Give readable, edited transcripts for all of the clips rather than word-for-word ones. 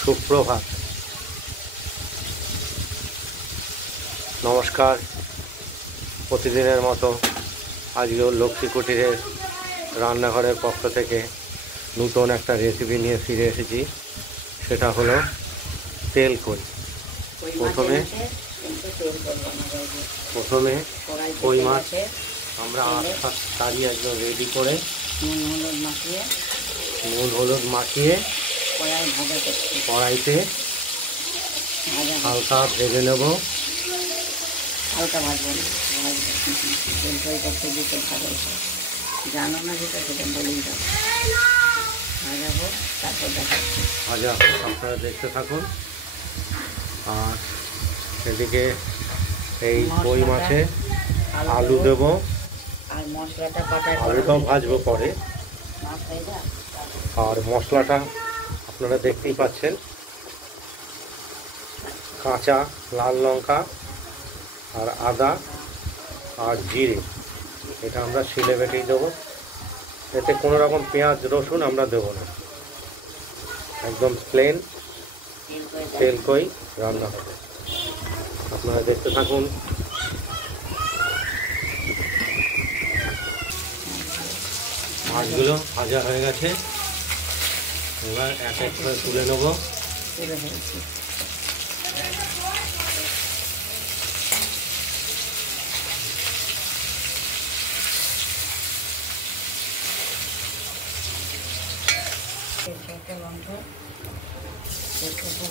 সুপ্রভাত, নমস্কার। প্রতিদিনের মতো আজকেও লক্ষ্মী কুটিরের রান্নাঘরের পক্ষ থেকে নতুন একটা রেসিপি নিয়ে ফিরে এসেছি। সেটা হলো তেলকই। প্রথমে কই মাছ আমরা তাড়িয়ে একদম রেডি করে নুন হলুদ মাখিয়ে কড়াইতে হালকা ভেজে নেব। হালকা ভাজবো না, তেল ফ্রাই করতে দিতে ভালো জানো না, যেটা সেটা বলেই দাও। ভাজাবো, তারপর দেখাচ্ছি। ভাজা হোক, আপনারা দেখতে থাকুন। আর এদিকে এই কই মাছে আলু দেব, আর মশলাটা আলুটাও ভাজবো পরে। আর মশলাটা আপনারা দেখতেই পাচ্ছেন, কাঁচা লাল লঙ্কা আর আদা আর জিরে, এটা আমরা শিলে বেটেই দেবো। এতে কোনো রকম পেঁয়াজ রসুন আমরা দেবো না, একদম প্লেন তেলকই রান্না হবে। আপনারা দেখতে থাকুন। মাছগুলো ভাজা হয়ে গেছে, এবার এক এক করে তুলে নেব।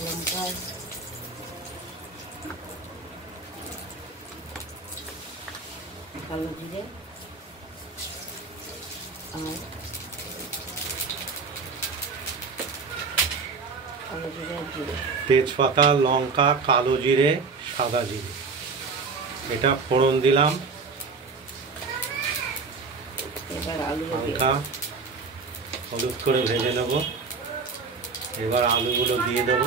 লঙ্কা কালো জিরে আর তেজপাতা, লঙ্কা, কালো জিরে, সাদা জিরে, এটা ফোড়ন দিলাম। এবার আলু হালকা হলুদ করে ভেজে নেব। এবার আলুগুলো দিয়ে দেব।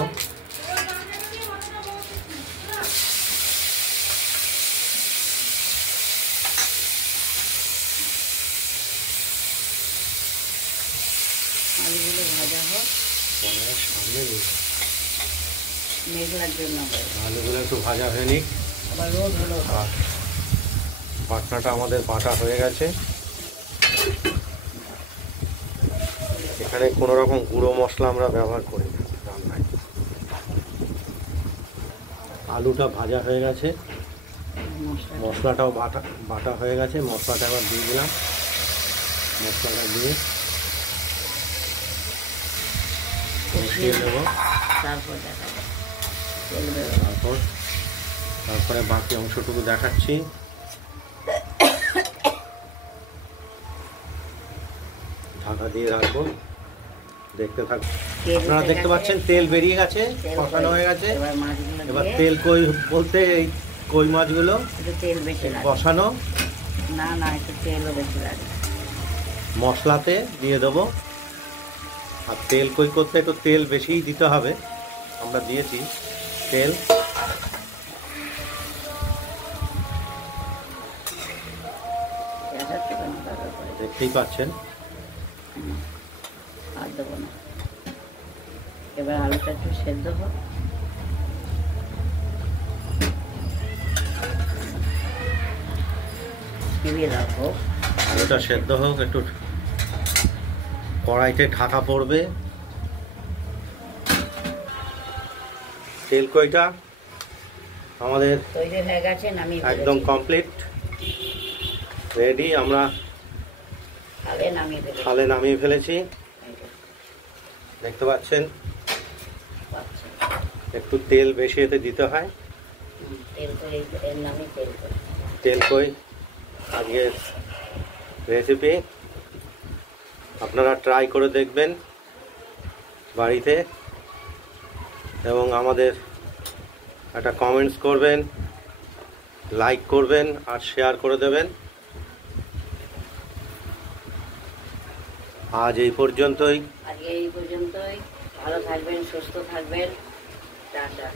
আলুগুলো ভাজা হোক, সামনে মেঘলার জন্য আলুগুলো একটু ভাজা হয়ে নিক। আবার রোদ হলো। আর বাটনাটা আমাদের বাটা হয়ে গেছে। এখানে কোনো রকম গুঁড়ো মশলা আমরা ব্যবহার করি না রান্নায়। আলুটা ভাজা হয়ে গেছে, মশলাটাও বাটা হয়ে গেছে। মশলাটা আবার দিয়ে দিলাম। মশলাটা দিয়ে কষিয়ে নেব। তারপরে বাকি অংশটুকু দেখাচ্ছি। ঢাকা দিয়ে রাখবো, দেখতে থাকবো। আপনারা দেখতে পাচ্ছেন তেল বেরিয়ে গেছে, কষানো হয়ে গেছে। এবার তেল কই বলতে এই কই মাছগুলো তেল বেশি কষানো, না না একটু তেলও বেশি লাগে, মশলাতে দিয়ে দেবো। আর তেল কই করতে একটু তেল বেশিই দিতে হবে, আমরা দিয়েছি তেল। দেখতেই পাচ্ছেন। আর দেবো না। এবার আলুটা একটু সেদ্ধ হোক। আলুটা সেদ্ধ হোক, একটু কড়াইতে ঢাকা পড়বে। তেলকইটা আমাদের তৈরি হয়ে গেছে, একদম কমপ্লিট রেডি। আমরা থালে নামিয়ে ফেলেছি, দেখতে পাচ্ছেন। একটু তেল বেশি এতে দিতে হয়। তেলকই আজকের রেসিপি, আপনারা ট্রাই করে দেখবেন বাড়িতে, এবং আমাদের একটা কমেন্টস করবেন, লাইক করবেন আর শেয়ার করে দেবেন। আজ এই পর্যন্তই। ভালো থাকবেন, সুস্থ থাকবেন। টাটা।